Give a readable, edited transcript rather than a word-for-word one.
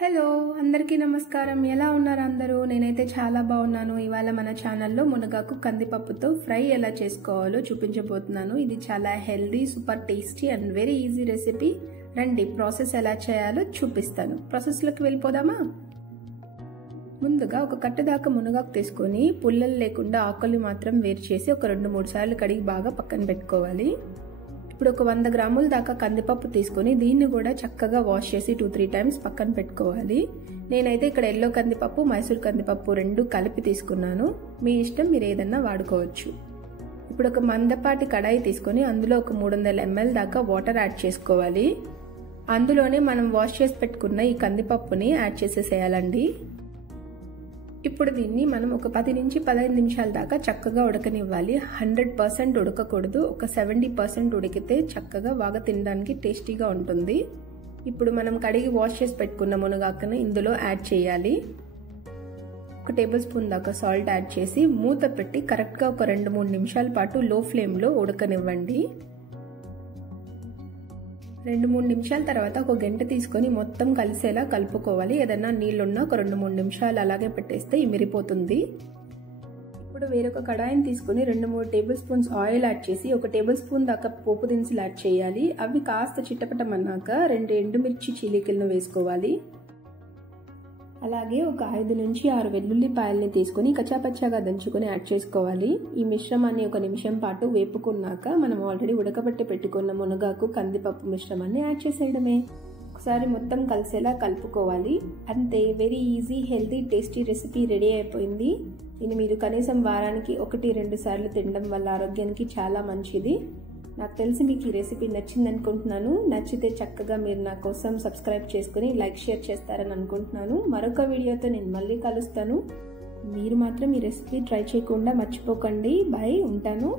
Hello అందరికీ నమస్కారం. ఎలా ఉన్నారు అందరూ? నేనైతే చాలా బాగున్నాను. ఇవాళ మన ఛానల్లో మునగాకు కందిపప్పుతో ఫ్రై ఎలా చేసుకోవాలో చూపించబోతున్నాను. ఇది చాలా healthy, super tasty and very easy recipe. రండి ప్రాసెస్ ఎలా చేయాలో చూపిస్తాను. ప్రాసెస్లోకి వెళ్ళిపోదామా? ముందుగా ఒక కట్ట దాకా మునగాకు తీసుకొని పుల్లలు లేకుండా ఆకులు మాత్రం వేరు చేసి ఒక 2-3 సార్లు కడిగి బాగా పక్కన పెట్టుకోవాలి. ఇప్పుడు ఒక 100 గ్రాముల దాకా కందిపప్పు తీసుకొని దీన్ని కూడా చక్కగా వాష్ చేసి 2-3 టైమ్స్ పక్కన పెట్టుకోవాలి. నేనైతే ఇక్కడ ఎల్లో కందిపప్పు, మైసూర్ కందిపప్పు రెండు కలిపి తీసుకున్నాను. మీ ఇష్టం, మీరు ఏదన్నా వాడుకోవచ్చు. ఇప్పుడు ఒక మందపాటి కడాయి తీసుకొని అందులో ఒక 300 ml దాకా వాటర్ యాడ్ చేసుకోవాలి. అందులోనే మనం వాష్ చేసి పెట్టుకున్న ఈ కందిపప్పుని యాడ్ చేసేసేయాలండి. ఇప్పుడు దీన్ని మనం ఒక 10 నుంచి 15 నిమిషాల దాకా చక్కగా ఉడకనివ్వాలి. 100% ఉడకకూడదు. ఒక 70% ఉడికితే చక్కగా బాగా తినడానికి టేస్టీగా ఉంటుంది. ఇప్పుడు మనం కడిగి వాష్ చేసి పెట్టుకున్న మునగాకును ఇందులో యాడ్ చేయాలి. 1 టేబుల్ స్పూన్ దాకా సాల్ట్ యాడ్ చేసి మూత పెట్టి కరెక్ట్గా ఒక 2-3 నిమిషాల పాటు లో ఫ్లేమ్లో ఉడకనివ్వండి. 2-3 నిమిషాల తర్వాత ఒక గంట తీసుకొని మొత్తం కలిసేలా కలుపుకోవాలి. ఏదన్నా నీళ్లున్నా ఒక 2-3 నిమిషాలు అలాగే పెట్టేస్తే ఇమిరిపోతుంది. ఇప్పుడు వేరొక కడాయిని తీసుకుని 2-3 టేబుల్ స్పూన్స్ ఆయిల్ యాడ్ చేసి 1 టేబుల్ స్పూన్ దాకా పోపు దినుసులు యాడ్ చేయాలి. అవి కాస్త చిట్టపటమన్నాక 2 ఎండుమిర్చి చీలికలను వేసుకోవాలి. అలాగే ఒక 5 నుంచి 6 వెల్లుల్లిపాయల్ని తీసుకుని కచ్చాపచ్చాగా దంచుకొని యాడ్ చేసుకోవాలి. ఈ మిశ్రమాన్ని 1 నిమిషం పాటు వేపుకున్నాక మనం ఆల్రెడీ ఉడకబెట్టి పెట్టుకున్న మునగాకు కందిపప్పు మిశ్రమాన్ని యాడ్ చేసేయడమే. ఒకసారి మొత్తం కలిసేలా కలుపుకోవాలి. అంతే, very easy, healthy, tasty recipe ready అయిపోయింది. దీన్ని మీరు కనీసం వారానికి 1-2 సార్లు తినడం వల్ల ఆరోగ్యానికి చాలా మంచిది. నాకు తెలిసి మీకు ఈ రెసిపీ నచ్చింది అనుకుంటున్నాను. నచ్చితే చక్కగా మీరు నా కోసం సబ్స్క్రైబ్ చేసుకుని లైక్, షేర్ చేస్తారని అనుకుంటున్నాను. మరొక వీడియోతో నేను మళ్ళీ కలుస్తాను. మీరు మాత్రం ఈ రెసిపీ ట్రై చేయకుండా మర్చిపోకండి. బాయ్, ఉంటాను.